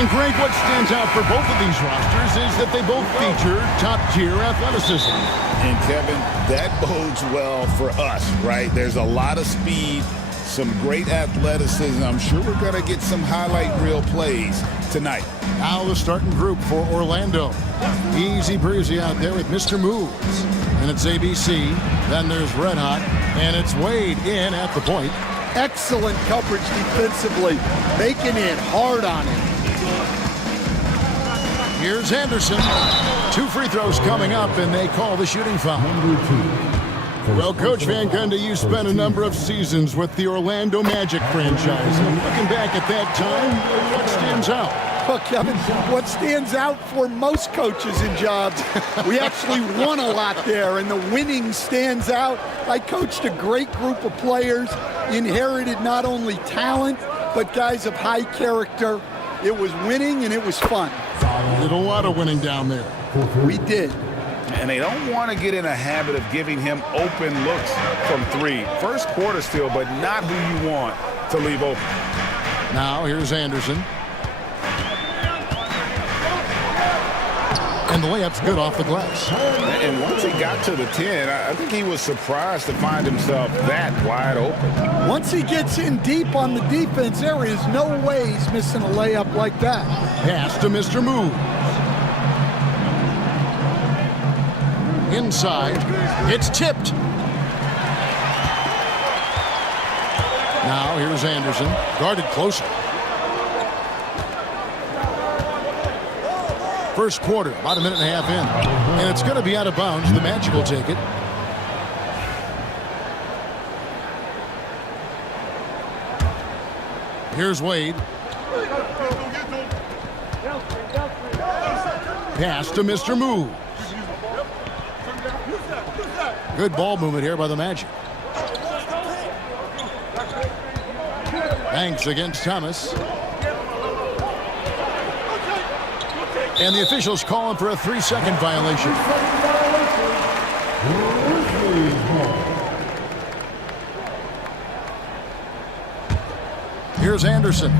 And Greg, what stands out for both of these rosters is that they both feature top-tier athleticism. And Kevin, that bodes well for us, right? There's a lot of speed, some great athleticism. I'm sure we're going to get some highlight reel plays tonight. Now the starting group for Orlando. Easy breezy out there with Mr. Moves. And it's ABC. Then there's Red Hot. And it's Wade in at the point. Excellent coverage defensively, making it hard on him. Here's Anderson. 2 free throws coming up, and they call the shooting foul. Well, Coach Van Gundy, you spent a number of seasons with the Orlando Magic franchise. And looking back at that time, what stands out? Well, Kevin, what stands out for most coaches in jobs, we actually won a lot there, and the winning stands out. I coached a great group of players, inherited not only talent, but guys of high character. It was winning, and it was fun. Did a lot of winning down there. We did. And they don't want to get in a habit of giving him open looks from 3. First quarter still, but not who you want to leave open. Now here's Anderson. And the layup's good off the glass. And once he got to the 10, I think he was surprised to find himself that wide open. Once he gets in deep on the defense, there is no way he's missing a layup like that. Pass to Mr. Moves. Inside. It's tipped. Now here's Anderson. Guarded closer. First quarter, about a minute and a half in. And it's going to be out of bounds. The Magic will take it. Here's Wade. Pass to Mr. Moves. Good ball movement here by the Magic. Banks against Thomas. And the officials calling for a 3-second violation. Here's Anderson.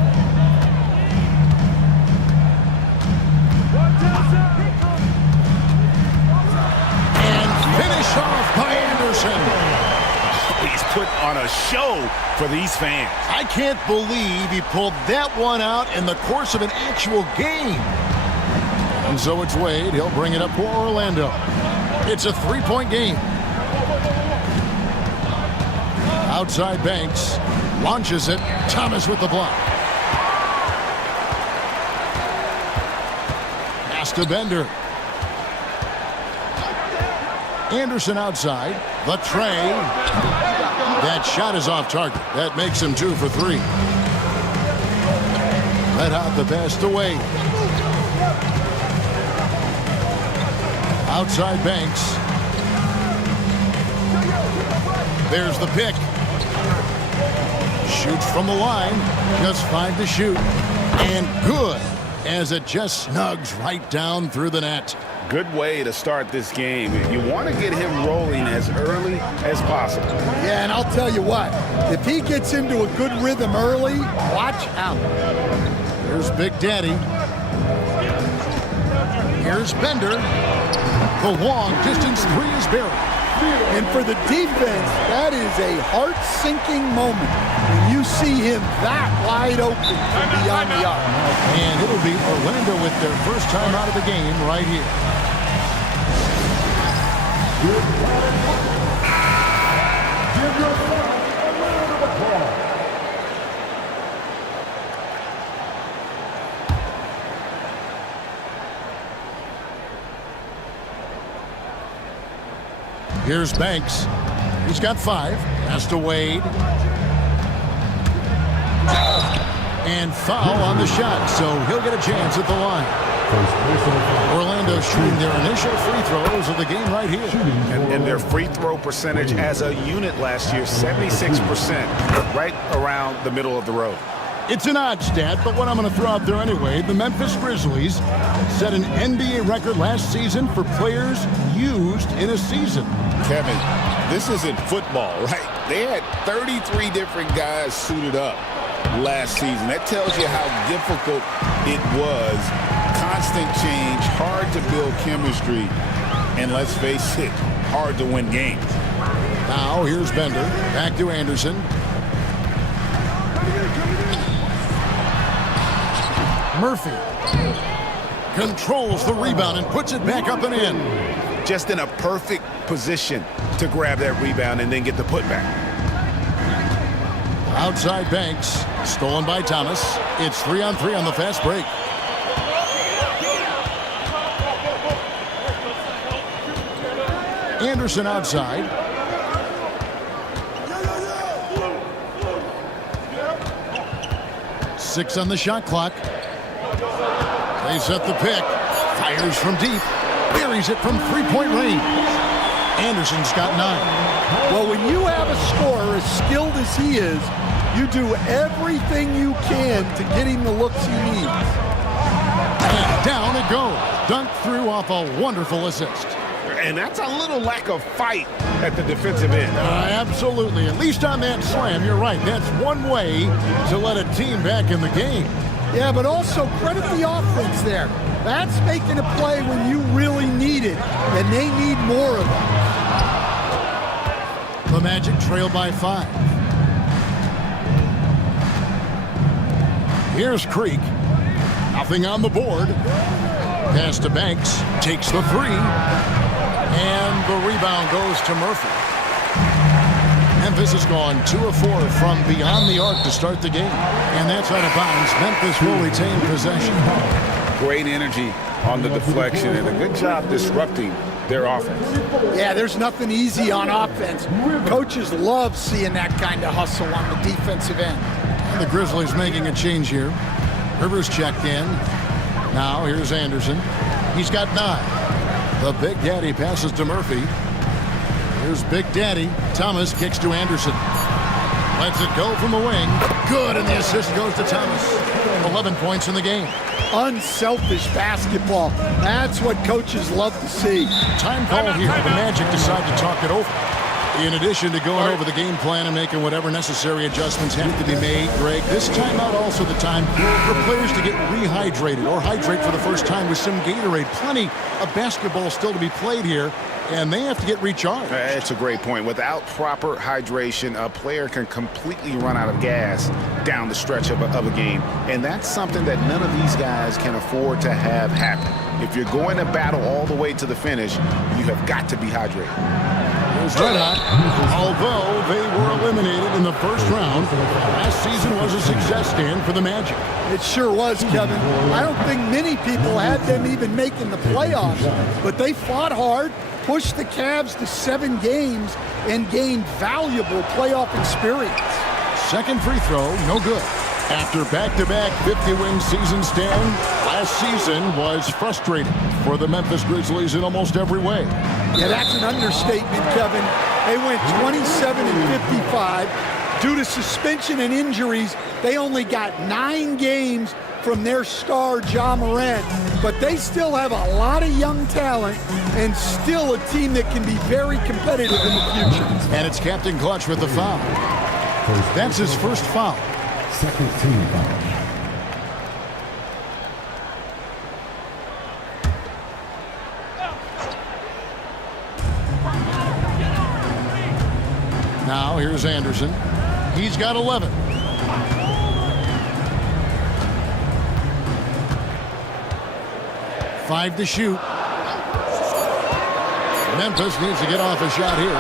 And finish off by Anderson. He's put on a show for these fans. I can't believe he pulled that one out in the course of an actual game. And so it's Wade. He'll bring it up for Orlando. It's a 3-point game. Outside Banks. Launches it. Thomas with the block. Pass to Bender. Anderson outside. The tray. That shot is off target. That makes him 2 for 3. Red Hot the pass to Wade. Outside Banks. There's the pick. Shoots from the line. Just 5 to shoot. And good, as it just snugs right down through the net. Good way to start this game. You want to get him rolling as early as possible. Yeah, and I'll tell you what, if he gets into a good rhythm early, watch out. Here's Big Daddy. Here's Bender. The long distance 3 is buried. And for the defense, that is a heart-sinking moment when you see him that wide open from beyond the arc. And it'll be Orlando with their first time out of the game right here. Here's Banks. He's got 5. Pass to Wade. And foul on the shot, so he'll get a chance at the line. Orlando shooting their initial free throws of the game right here. And their free throw percentage as a unit last year, 76%, right around the middle of the road. It's an odd stat, but what I'm going to throw out there anyway, the Memphis Grizzlies set an NBA record last season for players used in a season. Kevin, this isn't football, right? They had 33 different guys suited up. last season. That tells you how difficult it was. Constant change, hard to build chemistry, and let's face it, hard to win games. Now here's Bender, back to Anderson. Murphy controls the rebound and puts it back up and in. Just in a perfect position to grab that rebound and then get the putback. Outside Banks, stolen by Thomas. It's 3-on-3 on the fast break. Anderson outside. Six on the shot clock. They set the pick. Fires from deep. Buries it from three-point range. Anderson's got 9. Well, when you have a scorer as skilled as he is, you do everything you can to get him the looks he needs. And down it goes. Dunked through off a wonderful assist. And that's a little lack of fight at the defensive end. Absolutely. At least on that slam, you're right. That's one way to let a team back in the game. Yeah, but also credit the offense there. That's making a play when you really need it, and they need more of it. The Magic trail by 5. Here's Creek. Nothing on the board. Pass to Banks. Takes the 3. And the rebound goes to Murphy. Memphis has gone 2 of 4 from beyond the arc to start the game. And that's out of bounds. Memphis will retain possession. Great energy on the deflection and a good job disrupting their offense. Yeah, there's nothing easy on offense. Coaches love seeing that kind of hustle on the defensive end. And the Grizzlies making a change here. Rivers checked in. Now here's Anderson. He's got 9. The Big Daddy passes to Murphy. Here's Big Daddy. Thomas kicks to Anderson. Lets it go from the wing. Good, and the assist goes to Thomas. 11 points in the game. Unselfish basketball. That's what coaches love to see. Time call here. The Magic decide to talk it over. In addition to going over the game plan and making whatever necessary adjustments have to be made, Greg, this timeout also the time for players to get rehydrated or hydrate for the first time with some Gatorade. Plenty of basketball still to be played here, and they have to get recharged. That's a great point. Without proper hydration, a player can completely run out of gas down the stretch of a game, and that's something that none of these guys can afford to have happen. If you're going to battle all the way to the finish, you have got to be hydrated. Red Hot, although they were eliminated in the first round, last season was a success stand for the Magic. It sure was, Kevin. I don't think many people had them even making the playoffs, but they fought hard, pushed the Cavs to 7 games, and gained valuable playoff experience. Second free throw, no good. After back-to-back 50-win season stand, last season was frustrating for the Memphis Grizzlies in almost every way. Yeah, that's an understatement, Kevin. They went 27-55. Due to suspension and injuries, they only got 9 games from their star, Ja Morant. But they still have a lot of young talent and still a team that can be very competitive in the future. And it's Captain Clutch with the foul. That's his first foul. Second team foul. Now here's Anderson. He's got 11. Five to shoot. Memphis needs to get off a shot here.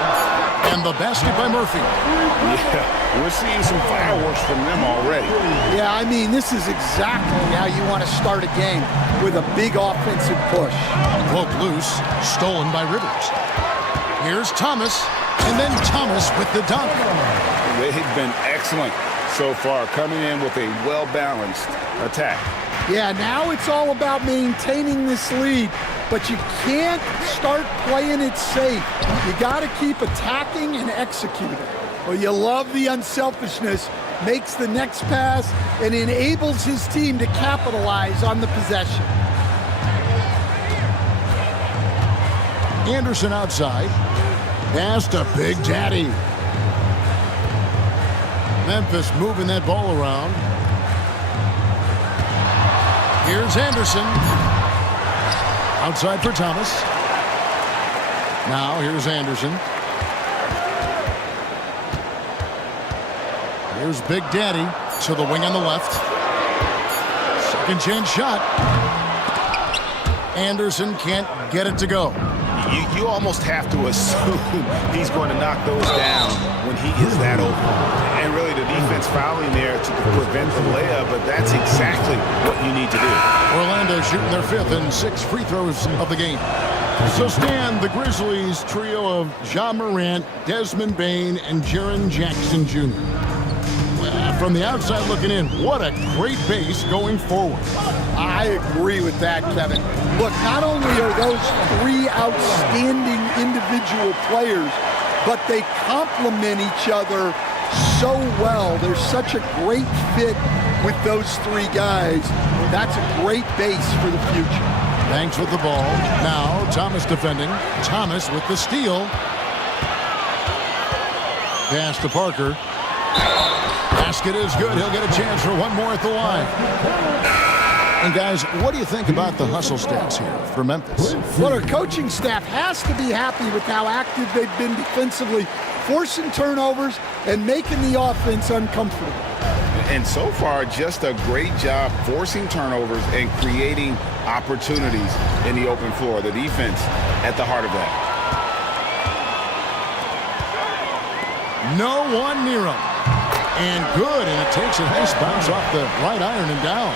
And the basket by Murphy. Yeah, we're seeing some fireworks from them already. Yeah, I mean, this is exactly how you want to start a game, with a big offensive push. Broke loose, stolen by Rivers. Here's Thomas, and then Thomas with the dunk. They've been excellent so far, coming in with a well-balanced attack. Yeah, now it's all about maintaining this lead, but you can't start playing it safe. You got to keep attacking and executing. Well, you love the unselfishness, makes the next pass, and enables his team to capitalize on the possession. Anderson outside. Pass to Big Daddy. Memphis moving that ball around. Here's Anderson. Outside for Thomas. Now here's Anderson. Here's Big Daddy to the wing on the left. Second chance shot. Anderson can't get it to go. You almost have to assume he's going to knock those down when he is that open. And really the defense fouling there to prevent the layup, but that's exactly what you need to do. Orlando shooting their 5th and 6th free throws of the game. So Stan, the Grizzlies trio of Ja Morant, Desmond Bane, and Jaren Jackson Jr. Well, from the outside looking in, what a great base going forward. I agree with that, Kevin. Look, not only are those 3 outstanding individual players, but they complement each other so well. There's such a great fit with those 3 guys. That's a great base for the future. Banks with the ball. Now Thomas defending. Thomas with the steal. Pass to Parker. Basket is good. He'll get a chance for one more at the line. And guys, what do you think about the hustle stats here for Memphis? Well, our coaching staff has to be happy with how active they've been defensively, forcing turnovers and making the offense uncomfortable. And so far, just a great job forcing turnovers and creating opportunities in the open floor. The defense at the heart of that. No one near him. And good, and it takes a nice bounce off the right iron and down.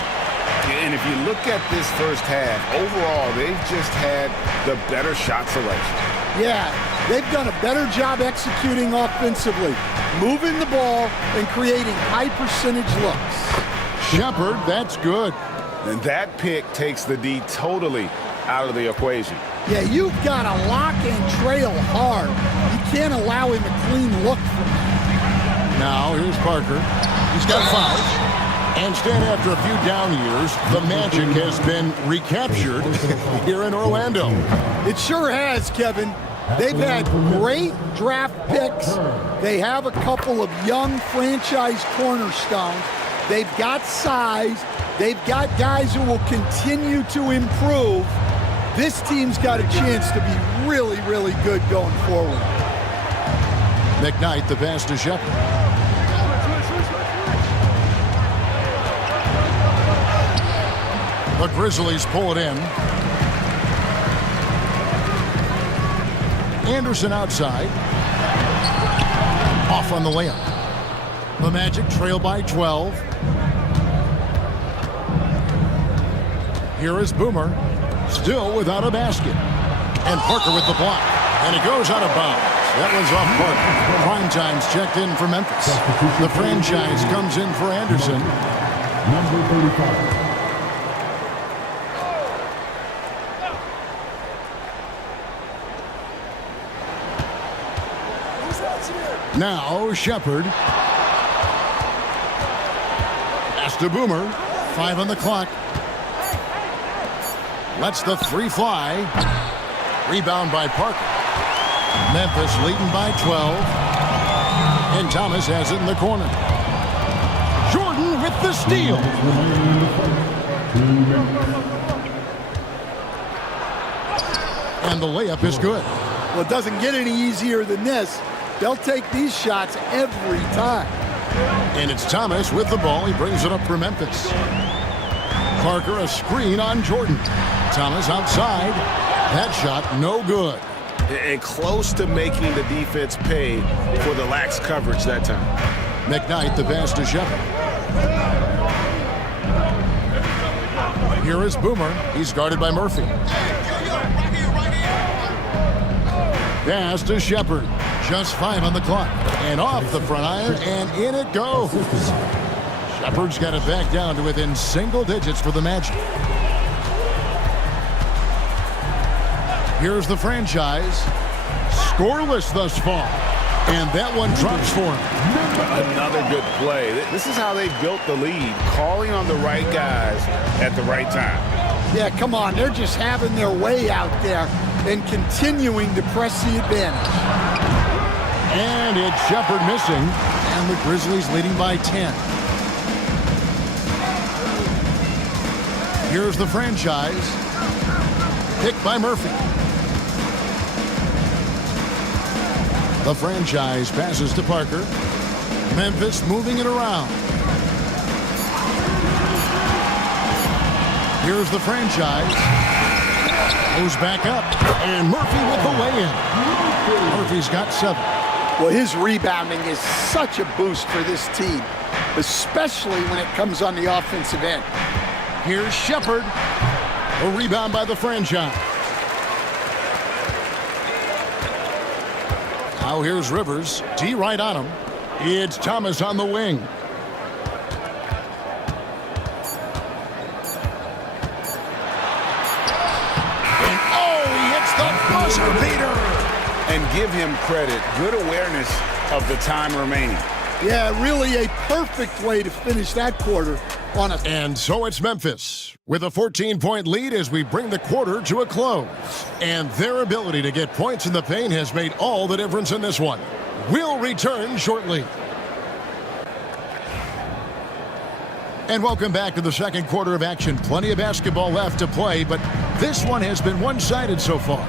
And if you look at this first half, overall, they've just had the better shot selection. Yeah, they've done a better job executing offensively, moving the ball and creating high percentage looks. Shepard, that's good. And that pick takes the D totally out of the equation. Yeah, you've got to lock and trail hard. You can't allow him a clean look from that. Now here's Parker. He's got 5. And Stan, after a few down years, the magic has been recaptured here in Orlando. It sure has, Kevin. They've had great draft picks. They have a couple of young franchise cornerstones. They've got size. They've got guys who will continue to improve. This team's got a chance to be really, really good going forward. McKnight, the pass to Shepard. The Grizzlies pull it in. Anderson outside. Off on the layup. The Magic trail by 12. Here is Boomer. Still without a basket. And Parker with the block. And it goes out of bounds. That one's off Parker. Prime time's checked in for Memphis. The franchise comes in for Anderson. Number 35. Now Shepard. Pass to Boomer. 5 on the clock. Lets the 3 fly. Rebound by Parker. Memphis leading by 12. And Thomas has it in the corner. Jordan with the steal. And the layup is good. Well, it doesn't get any easier than this. They'll take these shots every time. And it's Thomas with the ball. He brings it up for Memphis. Parker, a screen on Jordan. Thomas outside. That shot no good. And close to making the defense pay for the lax coverage that time. McKnight, the pass to Shepard. Here is Boomer. He's guarded by Murphy. Pass to Shepard. Just 5 on the clock. And off the front iron, and in it goes. Shepard's got it back down to within single digits for the Magic. Here's the franchise. Scoreless thus far. And that one drops for him. Another good play. This is how they built the lead, calling on the right guys at the right time. Yeah, come on. They're just having their way out there and continuing to press the advantage. And it's Shepard missing. And the Grizzlies leading by 10. Here's the franchise. Picked by Murphy. The franchise passes to Parker. Memphis moving it around. Here's the franchise. Goes back up. And Murphy with the lay-in. Murphy's got 7. Well, his rebounding is such a boost for this team, especially when it comes on the offensive end. Here's Shepard. A rebound by the franchise. Now here's Rivers. D right on him. It's Thomas on the wing. And he hits the buzzer beater. And give him credit. Good awareness of the time remaining. Yeah, really a perfect way to finish that quarter on a... And so it's Memphis with a 14-point lead as we bring the quarter to a close. And their ability to get points in the paint has made all the difference in this one. We'll return shortly. And welcome back to the second quarter of action. Plenty of basketball left to play, but this one has been one-sided so far.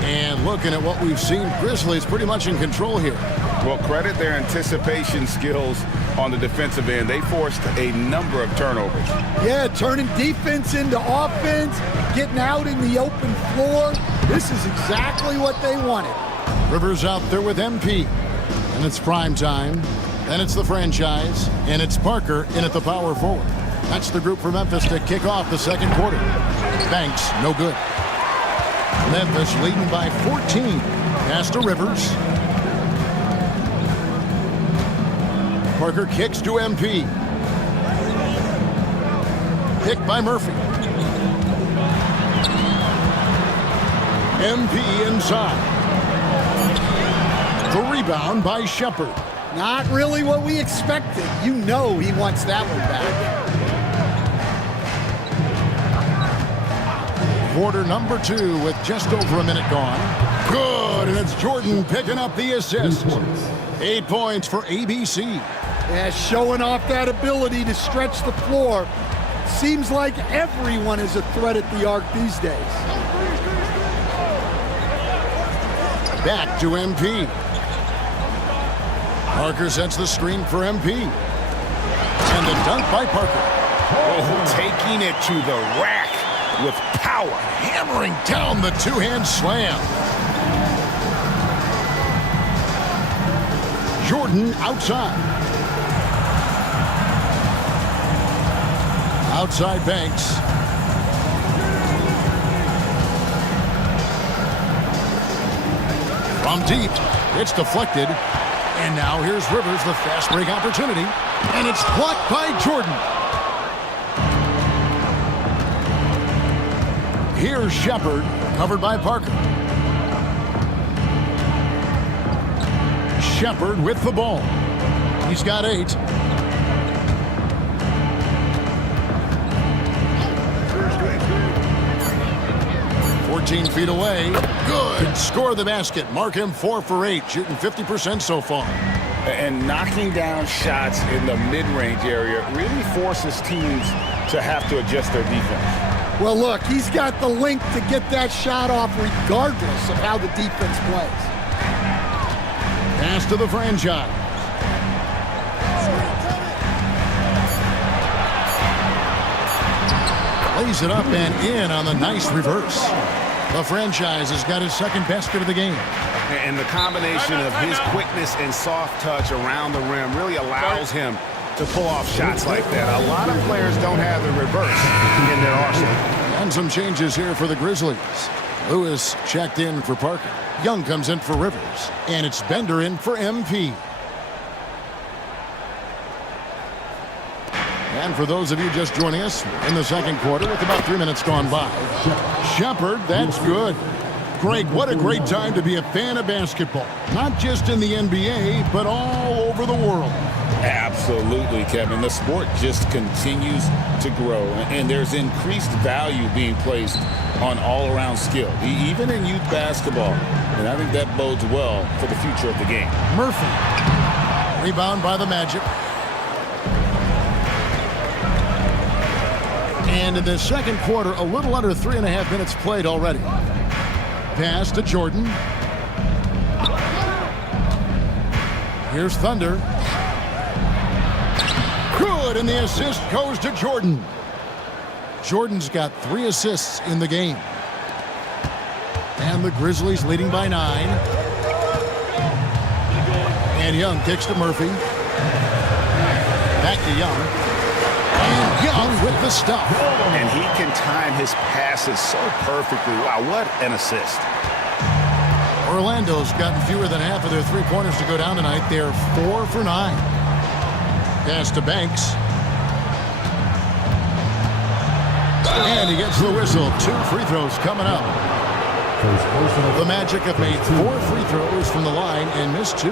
And looking at what we've seen, Grizzlies pretty much in control here. Well, credit their anticipation skills on the defensive end. They forced a number of turnovers. Yeah, turning defense into offense, getting out in the open floor. This is exactly what they wanted. Rivers out there with MP. And it's prime time. And it's the franchise. And it's Parker in at the power forward. That's the group for Memphis to kick off the second quarter. Banks, no good. Memphis leading by 14. Pass to Rivers. Parker kicks to MP. Picked by Murphy. MP inside. The rebound by Shepard. Not really what we expected. You know he wants that one back. Quarter number 2 with just over a minute gone. Good, and it's Jordan picking up the assist. 8 points for ABC. Yeah, showing off that ability to stretch the floor. Seems like everyone is a threat at the arc these days. Back to MP. Parker sets the screen for MP. And the dunk by Parker. Oh, taking it to the rack with power. Hammering down the two-hand slam. Jordan outside. Outside Banks. From deep, it's deflected. And now here's Rivers, the fast break opportunity. And it's blocked by Jordan. Here's Shepard, covered by Parker. Shepard with the ball. He's got 8. Feet away. Good. Score the basket. Mark him 4 for 8. Shooting 50% so far. And knocking down shots in the mid-range area really forces teams to have to adjust their defense. Well, look, he's got the length to get that shot off regardless of how the defense plays. Pass to the franchise. Lays it up and in on the nice reverse. The franchise has got his second basket of the game. And the combination of his quickness and soft touch around the rim really allows him to pull off shots like that. A lot of players don't have the reverse in their arsenal. And some changes here for the Grizzlies. Lewis checked in for Parker. Young comes in for Rivers. And it's Bender in for MP. And for those of you just joining us in the second quarter with about 3 minutes gone by. Shepard, that's good. Greg, what a great time to be a fan of basketball. Not just in the NBA, but all over the world. Absolutely, Kevin. The sport just continues to grow, and there's increased value being placed on all-around skill, even in youth basketball. And I think that bodes well for the future of the game. Murphy. Rebound by the Magic. And in the second quarter, a little under 3.5 minutes played already. Pass to Jordan. Here's Thunder. Good, and the assist goes to Jordan. Jordan's got 3 assists in the game. And the Grizzlies leading by 9. And Young kicks to Murphy. Back to Young. And Young with the stuff. And he can time his passes so perfectly. Wow, what an assist. Orlando's gotten fewer than half of their three-pointers to go down tonight. They're 4 for 9. Pass to Banks. And he gets the whistle. 2 free throws coming up. The Magic have made 4 free throws from the line and missed 2.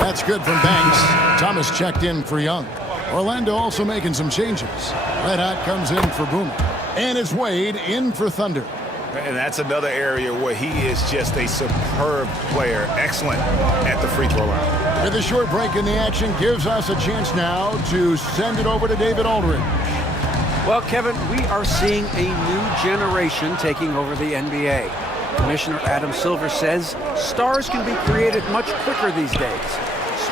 That's good from Banks. Thomas checked in for Young. Orlando also making some changes. Red Hot comes in for Boomer. And it's Wade in for Thunder. And that's another area where he is just a superb player. Excellent at the free throw line. With a short break in the action gives us a chance now to send it over to David Aldridge. Well, Kevin, we are seeing a new generation taking over the NBA. Commissioner Adam Silver says stars can be created much quicker these days.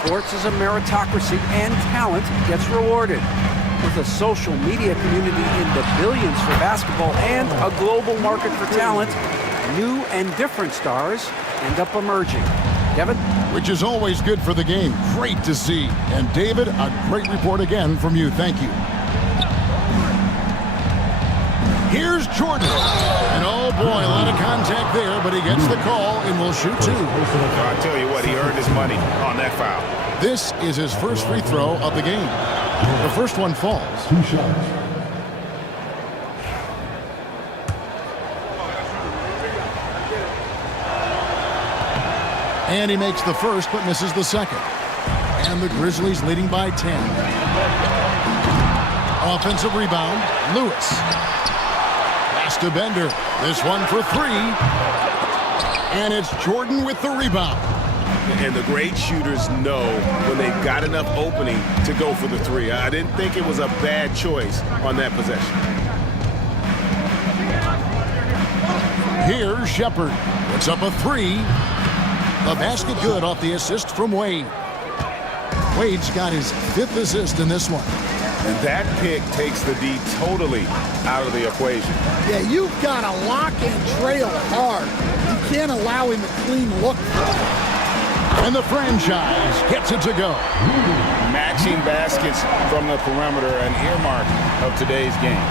Sports is a meritocracy and talent gets rewarded. With a social media community in the billions for basketball and a global market for talent, new and different stars end up emerging. Kevin? Which is always good for the game. Great to see. And David, a great report again from you. Thank you. Here's Jordan. And oh boy, a lot of contact there, but he gets the call and will shoot 2. I'll tell you what, he earned his money on that foul. This is his first free throw of the game. The first one falls. 2 shots. And he makes the first but misses the second. And the Grizzlies leading by 10. Offensive rebound, Lewis. Pass to Bender. This one for 3. And it's Jordan with the rebound. And the great shooters know when they've got enough opening to go for the 3. I didn't think it was a bad choice on that possession. Here's Shepard. Puts up a 3. The basket good off the assist from Wade. Wade's got his 5th assist in this one. And that pick takes the D totally out of the equation. Yeah, you've got to lock and trail hard. You can't allow him a clean look. And the franchise gets it to go. Matching baskets from the perimeter, an earmark of today's game.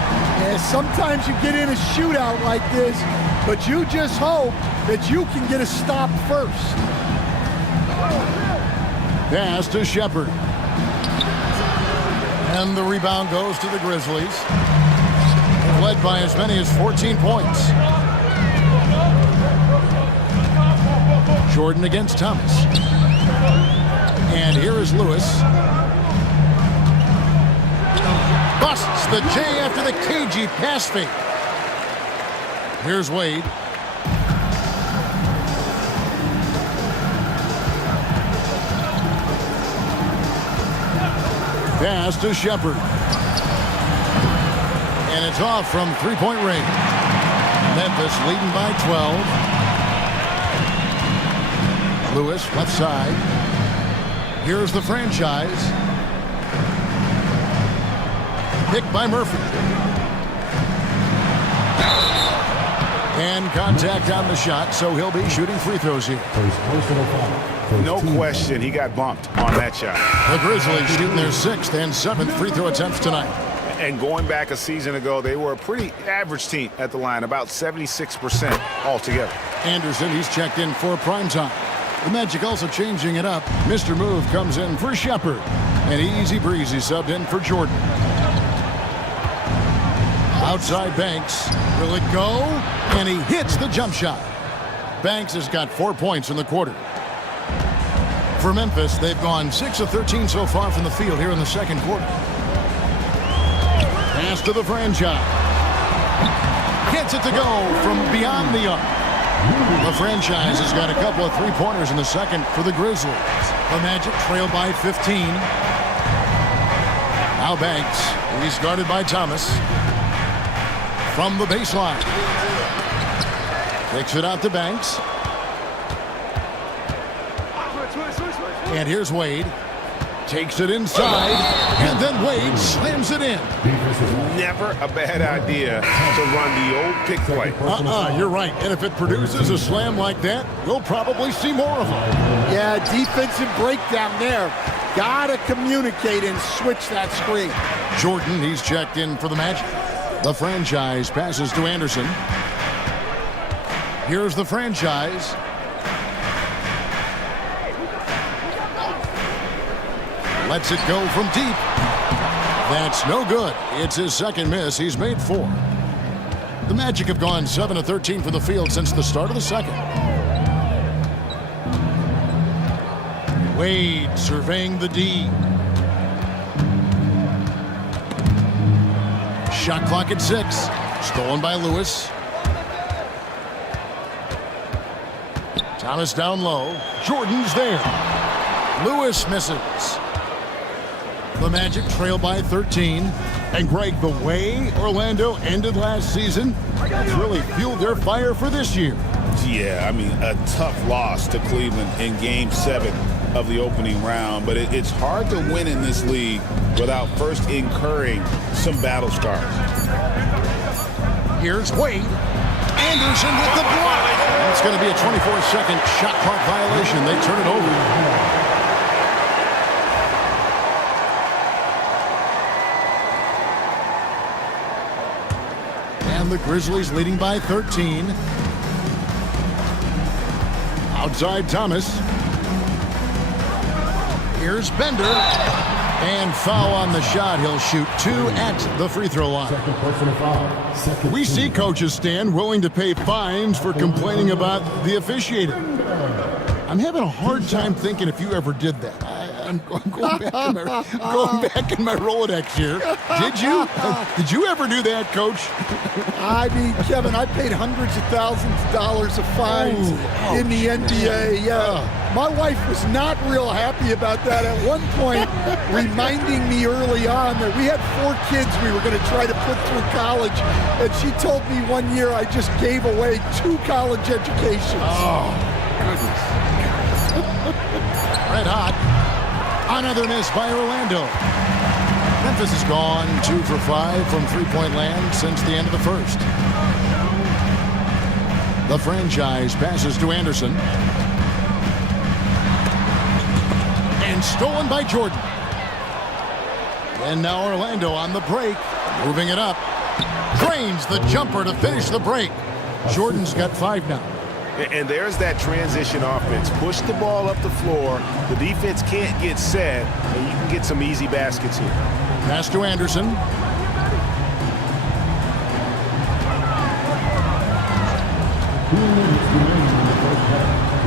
Yeah, sometimes you get in a shootout like this, but you just hope that you can get a stop first. Pass to Shepard. And the rebound goes to the Grizzlies. Led by as many as 14 points. Jordan against Thomas. And here is Lewis. Busts the J after the cagey pass fake. Here's Wade. Pass to Shepard. And it's off from three-point range. Memphis leading by 12. Lewis, left side. Here's the franchise. Picked by Murphy. And contact on the shot, so he'll be shooting free throws here. No question, he got bumped on that shot. The Grizzlies shooting their 6th and 7th free throw attempts tonight. And going back a season ago, they were a pretty average team at the line, about 76% altogether. Anderson, he's checked in for prime time. The Magic also changing it up. Mr. Move comes in for Shepard. And easy breezy subbed in for Jordan. Outside Banks. Will it go? And he hits the jump shot. Banks has got 4 points in the quarter. For Memphis, they've gone 6 of 13 so far from the field here in the second quarter. Pass to the franchise. Gets it to go from beyond the arc. The franchise has got a couple of three-pointers in the second for the Grizzlies. The Magic trail by 15. Now Banks. He's guarded by Thomas. From the baseline. Takes it out to Banks. And here's Wade. Takes it inside. And then Wade slams it in. Never a bad idea to run the old pick play. You're right. And if it produces a slam like that, we'll probably see more of them. Yeah, defensive breakdown there. Gotta communicate and switch that screen. Jordan, he's checked in for the Magic. The franchise passes to Anderson. Here's the franchise. Lets it go from deep. That's no good. It's his second miss. He's made 4. The Magic have gone 7 of 13 from the field since the start of the second. Wade surveying the D. Shot clock at 6. Stolen by Lewis. Thomas down low. Jordan's there. Lewis misses. The Magic trail by 13. And Greg, the way Orlando ended last season, that's really fueled their fire for this year. Yeah, I mean, a tough loss to Cleveland in Game 7 of the opening round. But it's hard to win in this league without first incurring some battle scars. Here's Wade. Anderson with the block. It's going to be a 24-second shot clock violation. They turn it over. The Grizzlies leading by 13. Outside Thomas. Here's Bender. And foul on the shot. He'll shoot 2 at the free throw line. We see coaches stand willing to pay fines for complaining about the officiating. I'm having a hard time thinking if you ever did that. I'm going back in my Rolodex here. Did you? Did you ever do that, Coach? I mean, Kevin, I paid hundreds of thousands of dollars of fines in the NBA. Yeah. My wife was not real happy about that at one point, reminding me early on that we had 4 kids we were going to try to put through college. And she told me one year I just gave away 2 college educations. Oh, goodness. Red hot. Another miss by Orlando. Memphis has gone 2 for 5 from three-point land since the end of the first. The franchise passes to Anderson. And stolen by Jordan. And now Orlando on the break. Moving it up. Drains the jumper to finish the break. Jordan's got 5 now. And there's that transition offense. Push the ball up the floor. The defense can't get set, and you can get some easy baskets here. Pass to Anderson.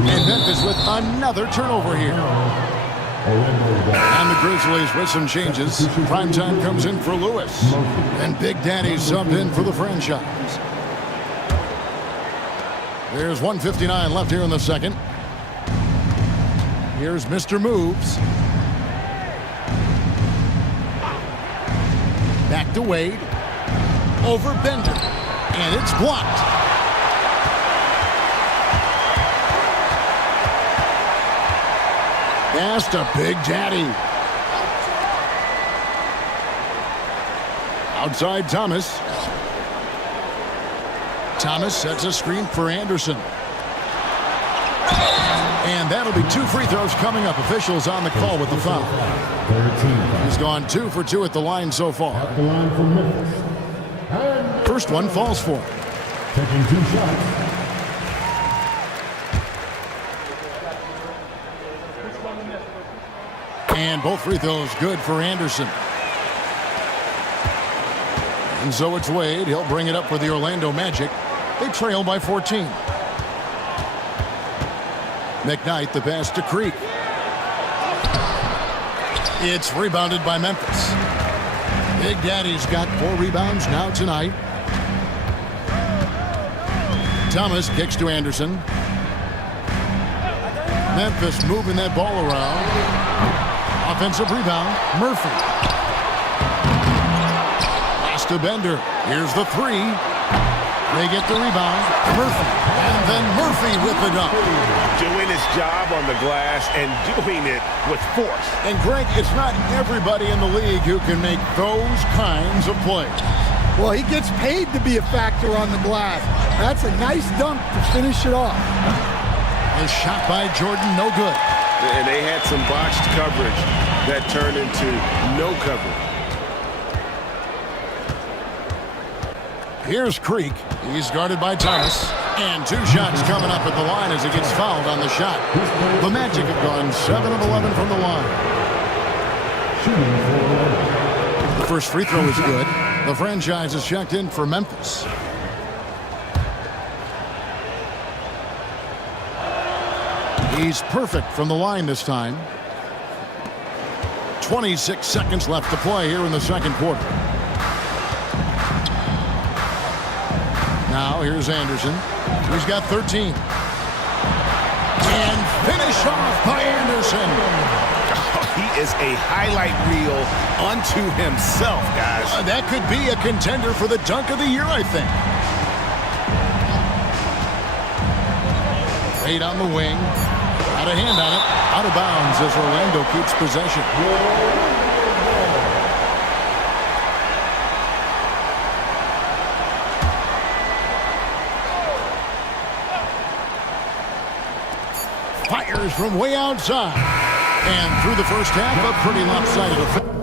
And Memphis with another turnover here. And the Grizzlies with some changes. Primetime comes in for Lewis. And Big Daddy subbed in for the franchise. There's 1:59 left here in the second. Here's Mr. Moves. Back to Wade. Over Bender. And it's blocked. Pass to Big Daddy. Outside Thomas. Thomas sets a screen for Anderson. And that'll be 2 free throws coming up. Officials on the call with the foul. He's gone 2 for 2 at the line so far. First one falls for him. Taking 2 shots. And both free throws good for Anderson. And so it's Wade. He'll bring it up for the Orlando Magic. They trail by 14. McKnight, the pass to Creek. It's rebounded by Memphis. Big Daddy's got 4 rebounds now tonight. Thomas kicks to Anderson. Memphis moving that ball around. Offensive rebound. Murphy. Pass to Bender. Here's the three. They get the rebound. Murphy. And then Murphy with the dunk. Doing his job on the glass and doing it with force. And Greg, it's not everybody in the league who can make those kinds of plays. Well, he gets paid to be a factor on the glass. That's a nice dunk to finish it off. A shot by Jordan, no good. And they had some botched coverage that turned into no coverage. Here's Creek. He's guarded by Thomas. And 2 shots coming up at the line as he gets fouled on the shot. The Magic have gone 7 of 11 from the line. The first free throw is good. The franchise is checked in for Memphis. He's perfect from the line this time. 26 seconds left to play here in the second quarter. Now here's Anderson. He's got 13. And finish off by Anderson. He is a highlight reel unto himself, guys. That could be a contender for the dunk of the year, I think. Eight on the wing. Got a hand on it. Out of bounds as Orlando keeps possession. Fires from way outside. And through the first half, a pretty lopsided affair.